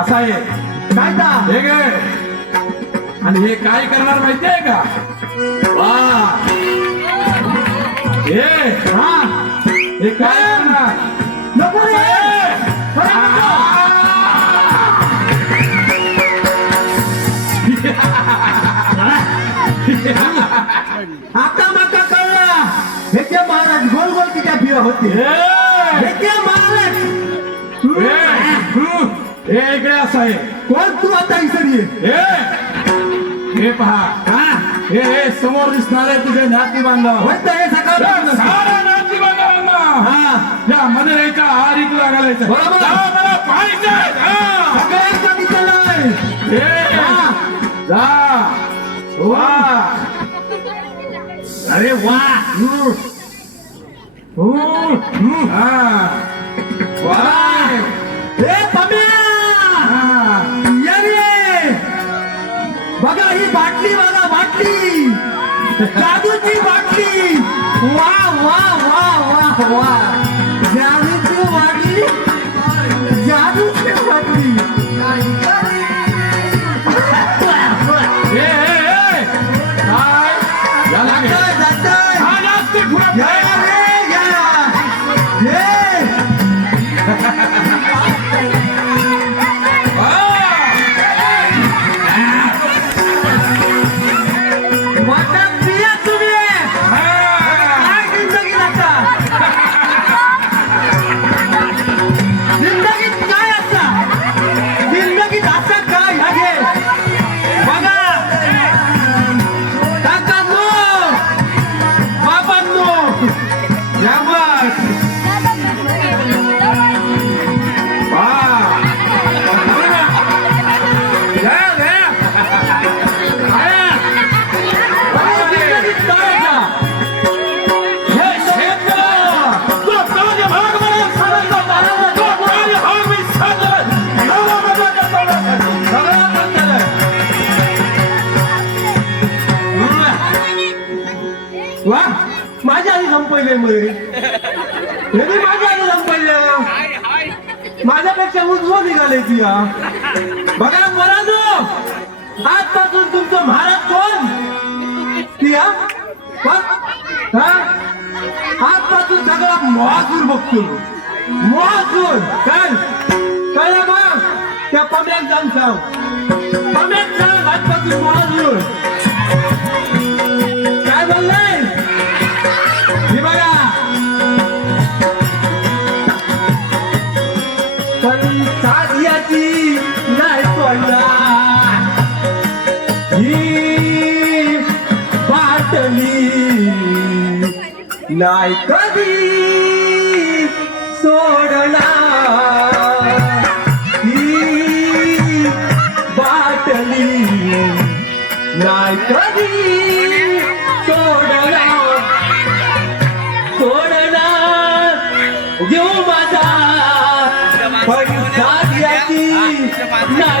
असा आहे काय ता हे गे आणि हे काय करणार माहितीये का? वा. हे. हा. हे काय करणार? नको रे. आता माका कळला. हे ते महाराज गोल गोल किती फिरा होते? हे. हे ते महाराज. हे इकडे आहे कोण तू आता इसरी हे हे पहा हा हे हे समोर दिसणार आहे तुझे नाती बांधव होतं हे सकाळ सारा नाती बांधवांना हा या मध्ये यायच्या आहारी तुला घालायचं बरोबर. जा, मला पाहायचंय. हा. सगळ्यांचा दिसलाय हे. हा. जा वा अरे वा हम्म. हम्म. हा. वा. हे ही बाटली मला बाटली. जादूची बाटली. वा वा वा वा वा. जादूची बाटली. जादूची बाटली. आधी संपवले माझ्या आधी पडल्या माझ्यापेक्षा उजवं निघाले ती हा. बघा मराजो आजपासून तुमचं महाराज कोण? ती हा. आजपासून सगळा मोहासूर बघतो. मोहासूर. काय कळलं मग. त्या पम्याक जाऊन सांग पम्याक साधियाची नाही सोडणार ही बाटली नाही कधी सोडणार.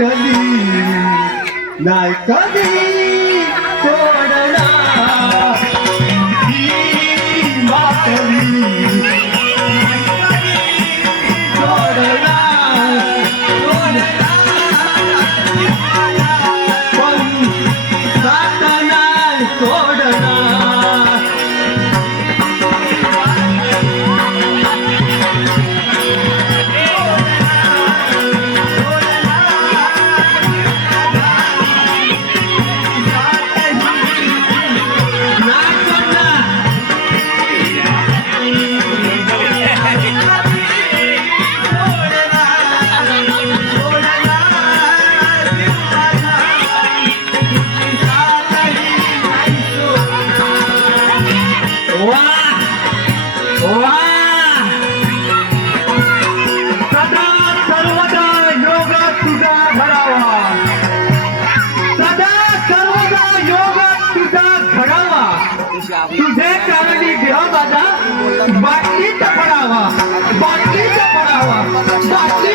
बाटली नाही कधी तुझे कारणी ग्रह बाजा बाटलीचा पडावा बाटलीचा पडावा बाटली